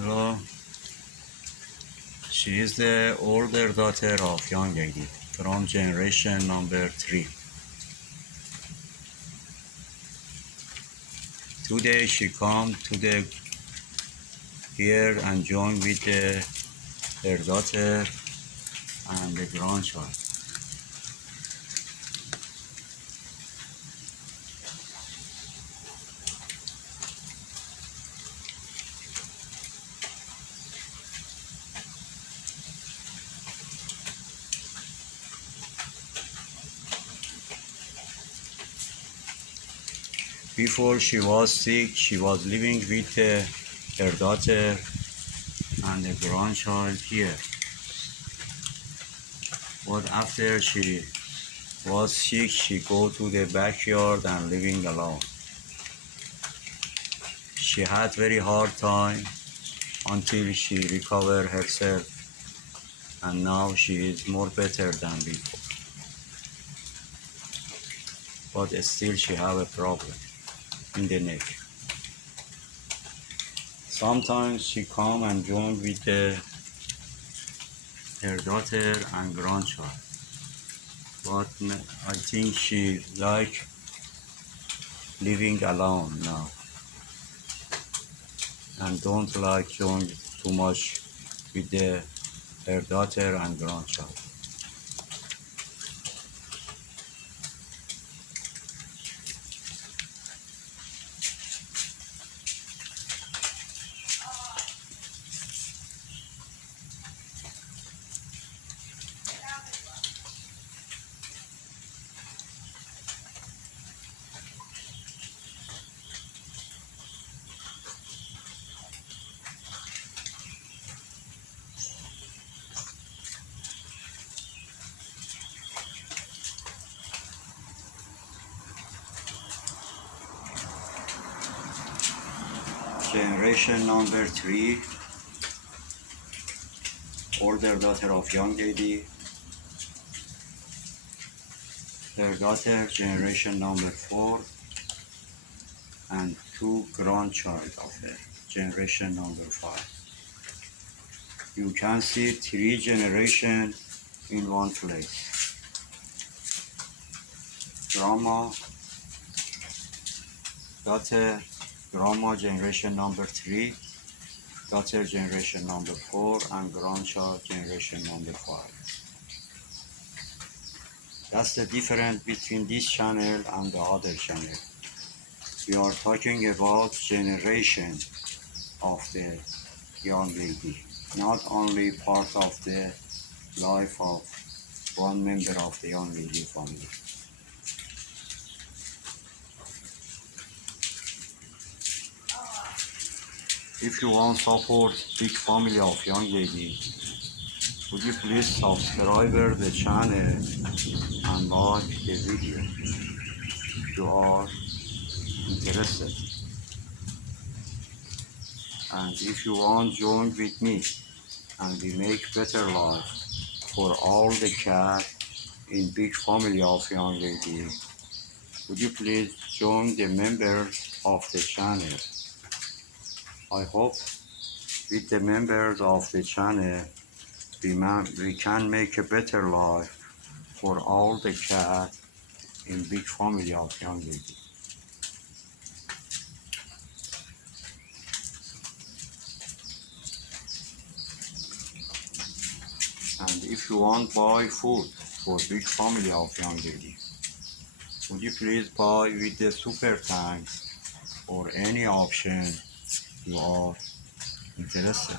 Hello. She is the older daughter of young lady from generation number 3. Today she come to the here and join with her daughter and the grandchild. Before she was sick, she was living with her daughter and the grandchild here. But after she was sick, she go to the backyard and living alone. She had very hard time until she recovered herself, and now she is more better than before. But still she have a problem in the neck. Sometimes she come and join with her daughter and grandchild. But I think she like living alone now and don't like join too much with her daughter and grandchild. Generation number 3, older daughter of young lady. Her daughter, generation number 4, and 2 grandchild of her, generation number 5. You can see 3 generations in one place. Grandma, daughter, grandma generation number 3, daughter generation number 4, and grandchild generation number 5. That's the difference between this channel and the other channel. We are talking about generation of the young lady, not only part of the life of one member of the young lady family. If you want support big family of young lady, would you please subscribe the channel and like the video if you are interested. And if you want join with me and we make better life for all the cat in big family of young lady, would you please join the members of the channel? I hope with the members of the channel we can make a better life for all the cat in big family of young lady. And if you want buy food for big family of young lady, would you please buy with the super thanks or any option you are interested.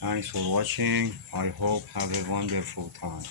Thanks for watching. I hope have a wonderful time.